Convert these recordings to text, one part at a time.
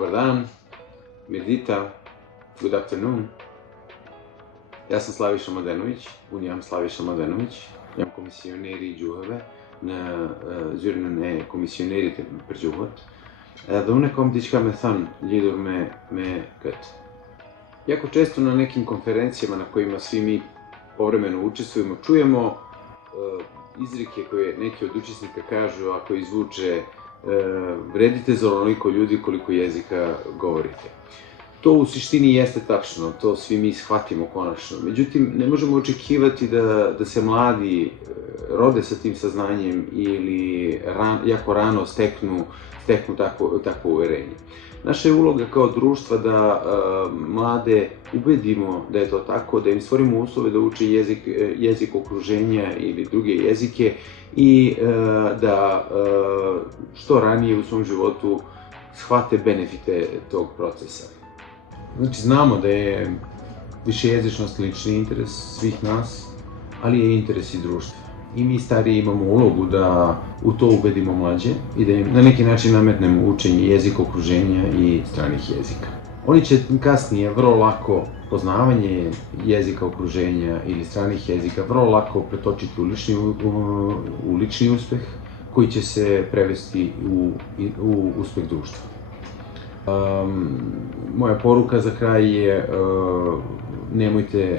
Dobar dan, Mirdita, good afternoon. Ja sam Slaviša Mladenović, Uniam Slaviša Mladenović, jam komisioneri Gjuhave, në zyrën e komisionerit për gjuhët, edhe unë kam diçka me thënë lidhur me këtë. Jako često na nekim konferencijama na kojima svi mi povremeno učestvujemo, čujemo izrike koje neki od učesnika kažu ako izvuče vredite za onoliko ljudi koliko jezika govorite. To u suštini jeste tačno, to svi mi shvatimo konačno. Međutim, ne možemo očekivati da se mladi rode sa tim saznanjem ili jako rano steknu takvo uverenje. Naša je uloga kao društva da mlade ubedimo da je to tako, da im stvorimo uslove da uče jezik okruženja ili druge jezike i da što ranije u svom životu shvate benefite tog procesa. Znači, znamo da je višejezičnost lični interes svih nas, ali je interes i društva. I mi stariji imamo ulogu da u to ubedimo mlađe i da im na neki način nametnemo učenje jezika okruženja i stranih jezika. Oni će kasnije vrlo lako poznavanje jezika okruženja ili stranih jezika vrlo lako pretočiti u lični uspeh koji će se prevesti u uspeh društva. Moja poruka za kraj je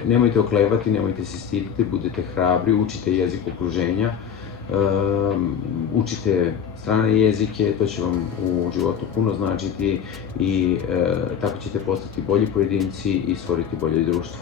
nemojte oklevati, nemojte se stiditi, budete hrabri, učite jezik okruženja, učite strane jezike, to će vam u životu puno značiti i tako ćete postati bolji pojedinci i stvoriti bolje društvo.